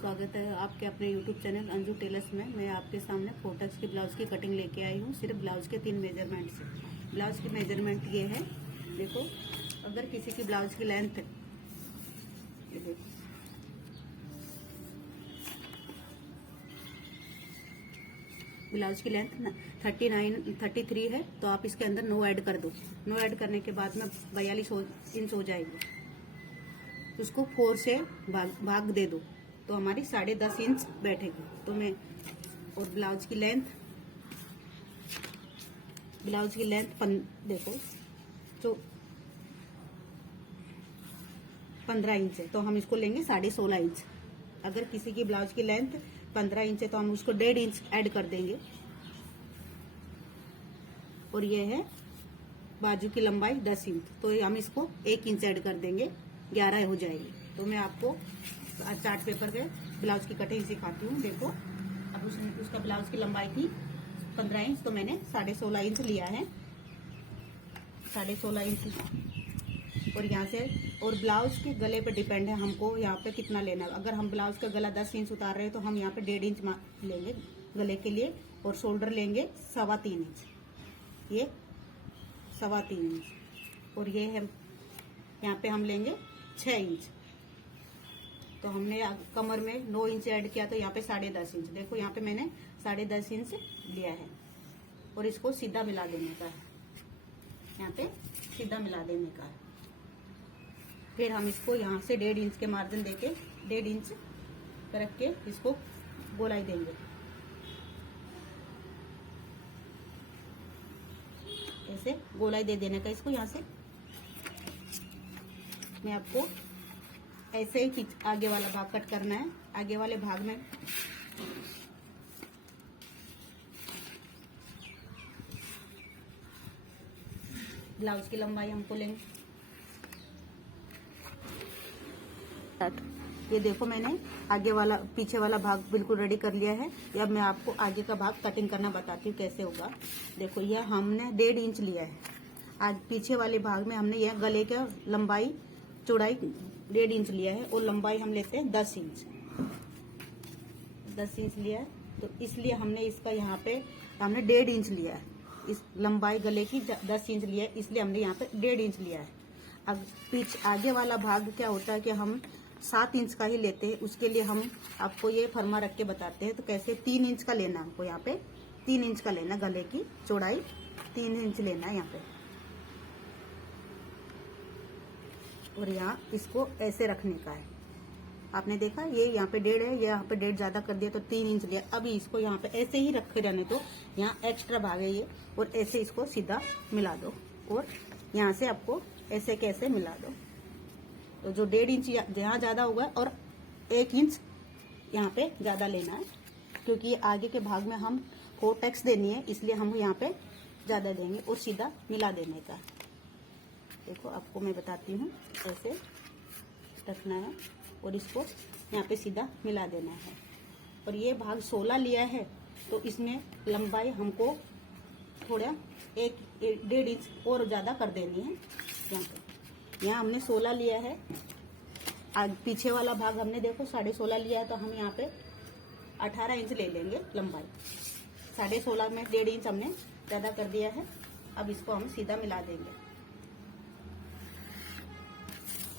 स्वागत है आपके अपने YouTube चैनल अंजू टेलर्स में। मैं आपके सामने फोटक्स की ब्लाउज की कटिंग लेके आई हूँ, सिर्फ ब्लाउज के 3 मेजरमेंट से। ब्लाउज की मेजरमेंट ये है, देखो। अगर किसी की ब्लाउज की लेंथ, ये देखो, ब्लाउज की लेंथ 33 है, तो आप इसके अंदर 9 ऐड कर दो। 9 ऐड करने के बाद में 42 इंच हो जाएगी। उसको 4 से भाग दे दो, तो हमारी 10.5 इंच बैठेगी। तो मैं, और ब्लाउज की लेंथ देखो, तो 15 इंच है, तो हम इसको लेंगे 16.5 इंच। अगर किसी की ब्लाउज की लेंथ 15 इंच है तो हम उसको 1.5 इंच ऐड कर देंगे। और ये है बाजू की लंबाई 10 इंच, तो हम इसको 1 इंच ऐड कर देंगे, 11 हो जाएगी। तो मैं आपको चार्ट पेपर पे ब्लाउज की कटिंग सिखाती हूँ। देखो, अब उसका ब्लाउज की लंबाई थी 15 इंच, तो मैंने 16.5 इंच लिया है, 16.5 इंच। और यहाँ से, और ब्लाउज के गले पे डिपेंड है हमको यहाँ पे कितना लेना है। अगर हम ब्लाउज का गला 10 इंच उतार रहे हैं तो हम यहाँ पे 1.5 इंच लेंगे गले के लिए, और शोल्डर लेंगे 3.25 इंच, ये 3.25 इंच। और ये है, यहाँ पे हम लेंगे 6 इंच। तो हमने कमर में 9 इंच ऐड किया, तो यहाँ पे 10.5 इंच। देखो, यहाँ पे मैंने 10.5 इंच लिया है, और इसको सीधा मिला देने का है, यहाँ पे सीधा मिला देने का है। फिर हम इसको यहाँ से 1.5 इंच के मार्जिन देके 1.5 इंच रख के इसको गोलाई देंगे, ऐसे गोलाई दे देने का इसको। यहाँ से मैं आपको ऐसे ही आगे वाला भाग कट करना है। आगे वाले भाग में ब्लाउज की लंबाई हमको लेंगे, ये देखो, मैंने आगे वाला पीछे वाला भाग बिल्कुल रेडी कर लिया है। अब मैं आपको आगे का भाग कटिंग करना बताती हूँ कैसे होगा। देखो, यह हमने 1.5 इंच लिया है। आज पीछे वाले भाग में हमने यह गले का लंबाई चौड़ाई 1.5 इंच लिया है, और लंबाई हम लेते हैं 10 इंच। 10 इंच लिया है, तो इसलिए हमने इसका यहाँ पे हमने 1.5 इंच लिया है। इस लंबाई गले की 10 इंच लिया है, इसलिए हमने यहाँ पे 1.5 इंच लिया है। अब आगे वाला भाग क्या होता है कि हम 7 इंच का ही लेते हैं। उसके लिए हम आपको ये फरमा रख के बताते हैं। तो कैसे 3 इंच का लेना हमको, यहाँ पे 3 इंच का लेना, गले की चौड़ाई 3 इंच लेना है यहाँ पे। और यहाँ इसको ऐसे रखने का है। आपने देखा, ये यहाँ पे 1.5 है, ये यहाँ पे 1.5 ज्यादा कर दिया तो 3 इंच लिया। अभी इसको यहाँ पे ऐसे ही रखे रहने दो, यहाँ एक्स्ट्रा भाग है ये, और ऐसे इसको सीधा मिला दो, और यहाँ से आपको ऐसे कैसे मिला दो। तो जो 1.5 इंच यहाँ ज्यादा होगा, और 1 इंच यहाँ पे ज्यादा लेना है, क्योंकि आगे के भाग में हम को टैक्स देनी है, इसलिए हम यहाँ पे ज्यादा देंगे, और सीधा मिला देने का। देखो, आपको मैं बताती हूँ, ऐसे रखना है और इसको यहाँ पे सीधा मिला देना है। और ये भाग 16 लिया है, तो इसमें लंबाई हमको थोड़ा 1.5 इंच और ज्यादा कर देनी है। यहाँ हमने 16 लिया है, आज पीछे वाला भाग हमने देखो 16.5 लिया है, तो हम यहाँ पे 18 इंच ले लेंगे लंबाई। 16.5 में 1.5 इंच हमने ज्यादा कर दिया है। अब इसको हम सीधा मिला देंगे।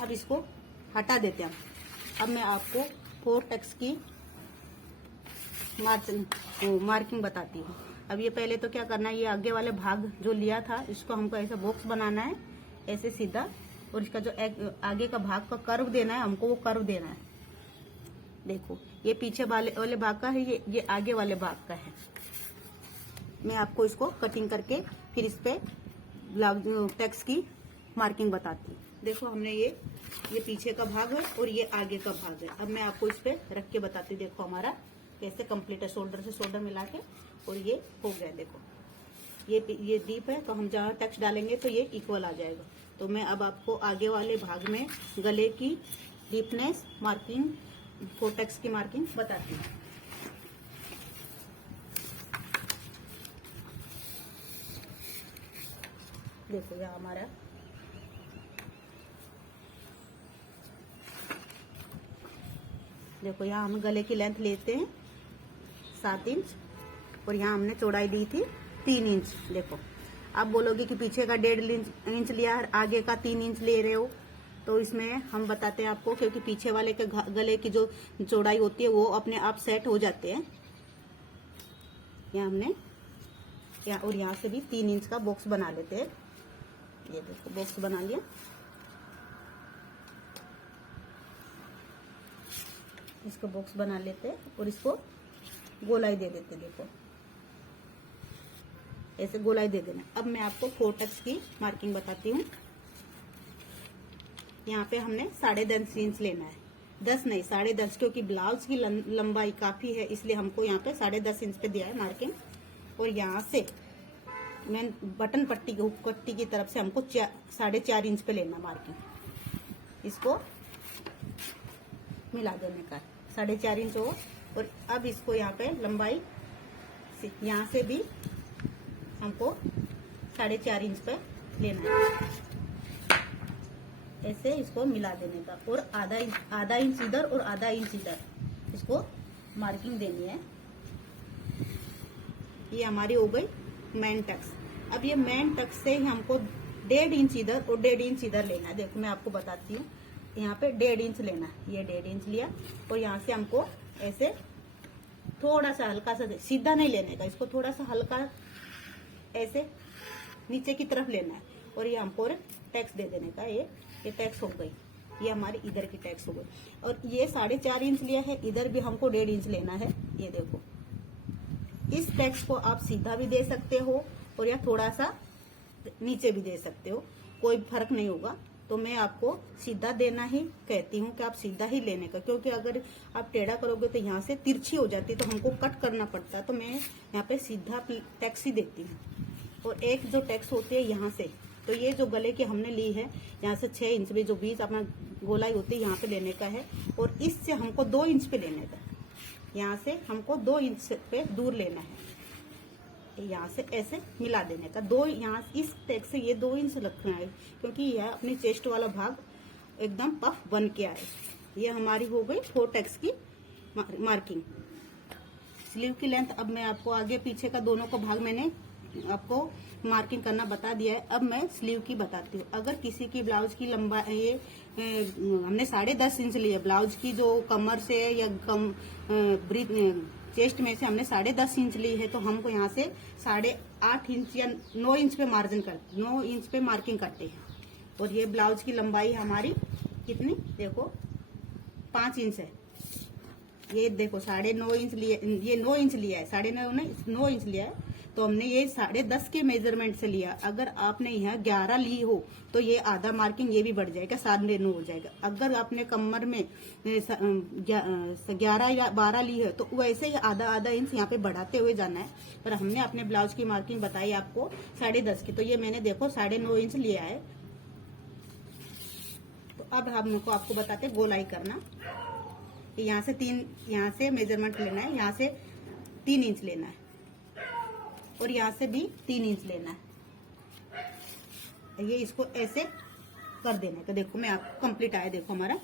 अब इसको हटा देते हैं। अब मैं आपको 4 टक्स की मार्किंग बताती हूँ। अब ये पहले तो क्या करना है, ये आगे वाले भाग जो लिया था, इसको हमको ऐसा बॉक्स बनाना है, ऐसे सीधा। और इसका जो आगे का भाग का कर्व देना है हमको, वो कर्व देना है। देखो, ये पीछे वाले भाग का है, ये आगे वाले भाग का है। मैं आपको इसको कटिंग करके फिर इस पे टक्स की मार्किंग बताती हूँ। देखो, हमने ये पीछे का भाग है और ये आगे का भाग है। अब मैं आपको इस पे रख के बताती हूँ। देखो, हमारा कैसे कंप्लीट है, शोल्डर से शोल्डर मिला के, और ये हो गया। देखो, ये डीप है, तो हम जहाँ टक्स डालेंगे तो ये इक्वल आ जाएगा। तो मैं अब आपको आगे वाले भाग में गले की डीपनेस मार्किंग, 4 टक्स की मार्किंग बताती हूँ। देखो, यह हमारा देखो यहाँ हम गले की लेंथ लेते हैं 7 इंच और यहाँ हमने चौड़ाई दी थी 3 इंच। देखो आप बोलोगे कि पीछे का 1.5 इंच लिया है, आगे का 3 इंच ले रहे हो, तो इसमें हम बताते हैं आपको, क्योंकि पीछे वाले के गले की जो चौड़ाई होती है वो अपने आप सेट हो जाते हैं। यहाँ हमने और यहाँ से भी 3 इंच का बॉक्स बना लेते हैं। ये देखो बॉक्स बना लिया। इसको बॉक्स बना लेते हैं और इसको गोलाई दे देते हैं। देखो ऐसे गोलाई दे देना। अब मैं आपको 4 टक्स की मार्किंग बताती हूँ। यहाँ पे हमने 10.5 इंच लेना है, 10 नहीं 10.5, क्योंकि ब्लाउज की लंबाई काफी है, इसलिए हमको यहाँ पे 10.5 इंच पे दिया है मार्किंग। और यहाँ से मैं बटन पट्टी की तरफ से हमको 4.5 इंच पे लेना मार्किंग। इसको मिला देने का 4.5 इंच हो। और अब इसको यहाँ पे लंबाई यहाँ से भी हमको 4.5 इंच पे लेना है। ऐसे इसको मिला देने का और आधा इंच इधर और आधा इंच इधर इसको मार्किंग देनी है। ये हमारी हो गई मेन टक्स। अब ये मेन टक्स से ही हमको 1.5 इंच इधर और 1.5 इंच इधर लेना है। देखो मैं आपको बताती हूँ, यहाँ पे 1.5 इंच लेना है, ये 1.5 इंच लिया और यहाँ से हमको ऐसे थोड़ा सा हल्का सा, सीधा नहीं लेने का, इसको थोड़ा सा हल्का ऐसे नीचे की तरफ लेना है और ये हमको टैक्स दे देने का। ये टैक्स हो गई, ये हमारी इधर की टैक्स हो गई। और ये 4.5 इंच लिया है, इधर भी हमको 1.5 इंच लेना है। ये देखो इस टैक्स को आप सीधा भी दे सकते हो और या थोड़ा सा नीचे भी दे सकते हो, कोई फर्क नहीं होगा। तो मैं आपको सीधा देना ही कहती हूँ कि आप सीधा ही लेने का, क्योंकि अगर आप टेढ़ा करोगे तो यहाँ से तिरछी हो जाती है, तो हमको कट करना पड़ता है। तो मैं यहाँ पे सीधा टैक्स ही देती हूँ। और एक जो टैक्स होती है यहाँ से, तो ये जो गले की हमने ली है यहाँ से 6 इंच में जो बीच अपना गोलाई होती है यहाँ पे लेने का है। और इससे हमको 2 इंच पे लेने का, यहाँ से हमको 2 इंच पे दूर लेना है। यहाँ से ऐसे मिला देने का, 2 यहाँ इस टैग से ये 2 इंच रखना है, क्योंकि यह अपनी चेस्ट वाला भाग एकदम पफ बन के आए। ये हमारी हो गई 4 टैग्स की मार्किंग। स्लीव की लेंथ अब मैं आपको आगे पीछे का दोनों को भाग मैंने आपको मार्किंग करना बता दिया है। अब मैं स्लीव की बताती हूँ। अगर किसी की ब्लाउज की लंबाई ये हमने 10.5 इंच ली है, ब्लाउज की जो कमर से या कम चेस्ट में से हमने 10.5 इंच ली है, तो हमको यहाँ से 8.5 इंच या 9 इंच पे 9 इंच पे मार्किंग करते हैं। और ये ब्लाउज की लंबाई हमारी कितनी, देखो 5 इंच है। ये देखो 9.5 इंच लिया, ये 9 इंच लिया है, 9 इंच लिया है, तो हमने ये 10.5 के मेजरमेंट से लिया। अगर आपने यहाँ 11 ली हो तो ये आधा मार्किंग ये भी बढ़ जाएगा, 9.5 हो जाएगा। अगर आपने कमर में 11 या 12 ली है तो वैसे ही आधा इंच यहाँ पे बढ़ाते हुए जाना है। पर हमने अपने ब्लाउज की मार्किंग बताई आपको 10.5 की, तो ये मैंने देखो 9.5 इंच लिया है। तो अब हमको आपको बताते गोलाई करना। यहाँ से मेजरमेंट लेना है, यहाँ से 3 इंच लेना है और यहाँ से भी 3 इंच लेना है। ये इसको ऐसे कर देने का। देखो मैं आपको कंप्लीट आया, देखो हमारा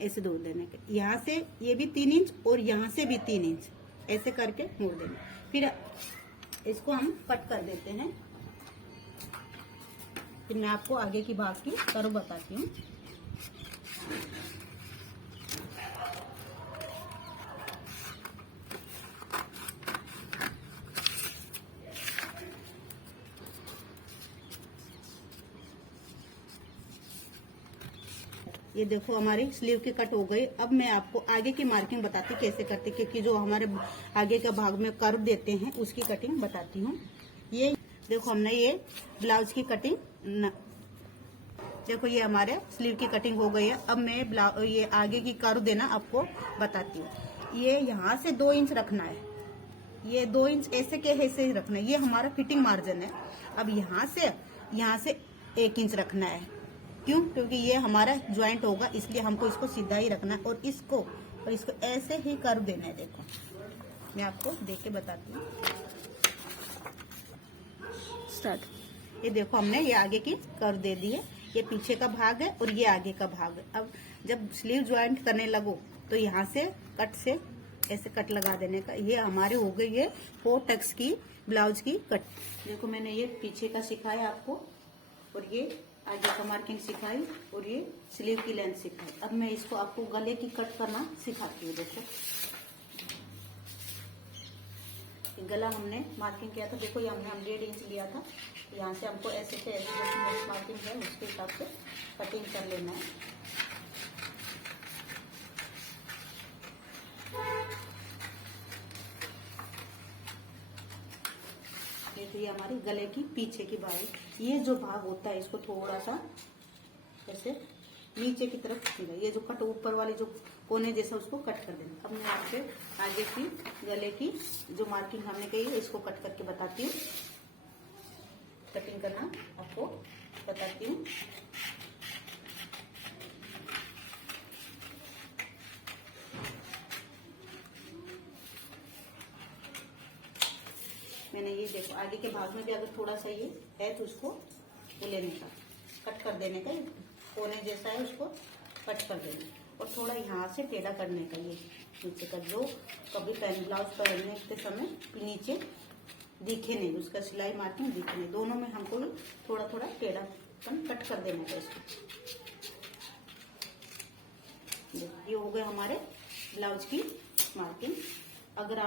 ऐसे दो देने का। यहाँ से ये भी 3 इंच और यहाँ से भी 3 इंच ऐसे करके मोड़ देंगे। फिर इसको हम कट कर देते हैं। फिर मैं आपको आगे की भाग की कर्व बताती हूँ। ये देखो हमारी स्लीव की कट हो गई। अब मैं आपको आगे की मार्किंग बताती कैसे करती, क्योंकि जो हमारे आगे के भाग में कर्व देते हैं उसकी कटिंग बताती हूँ। ये देखो हमने ये ब्लाउज की कटिंग देखो ये हमारे स्लीव की कटिंग हो गई है। अब मैं ये आगे की कर्व देना आपको बताती हूँ। ये यहाँ से 2 इंच रखना है, ये 2 इंच ऐसे के ऐसे ही रखना है। ये हमारा फिटिंग मार्जिन है। अब यहाँ से 1 इंच रखना है। क्यों? क्योंकि ये हमारा ज्वाइंट होगा, इसलिए हमको इसको सीधा ही रखना है और इसको ऐसे ही कर्व देना है। देखो मैं आपको देख के बताती हूँ। स्टार्ट। ये देखो हमने ये आगे की कर्व दे दी है, ये पीछे का भाग है और ये आगे का भाग है। अब जब स्लीव ज्वाइंट करने लगो तो यहाँ से कट से ऐसे कट लगा देने का। ये हमारे हो गई है 4 टक्स की ब्लाउज की कट। देखो मैंने ये पीछे का सिखाया आपको, और ये आगे का मार्किंग सिखाई, और ये स्लीव की लेंथ सिखाई। अब मैं इसको आपको गले की कट करना सिखाती हूँ। देखो गला हमने मार्किंग किया था, देखो ये हमने 1.5 इंच लिया था। यहाँ से हमको ऐसे से ऐसे जो मार्किंग है उसके हिसाब से कटिंग कर लेना है। देखिए ये हमारी गले की पीछे की बारी, ये जो भाग होता है इसको थोड़ा सा ऐसे नीचे की तरफ खींचना। ये जो कट ऊपर वाले जो कोने जैसा उसको कट कर देना। अब मैं आपसे आगे की गले की जो मार्किंग हमने कही है इसको कट करके बताती हूँ। कटिंग करना आपको बताती हूँ। मैंने ये देखो आगे के भाग में भी अगर थोड़ा सा ये है तो उसको लेने का, कट कर देने का। कोने जैसा है उसको कट कर देना, और थोड़ा यहाँ से टेढ़ा करने का। ये नीचे का जो कभी ब्लाउज पहनने के समय नीचे दिखे नहीं, उसका सिलाई मार्किंग दिखे नहीं, दोनों में हमको थोड़ा थोड़ा टेढ़ापन कट कर देने का इसको। ये हो गए हमारे ब्लाउज की मार्किंग। अगर आप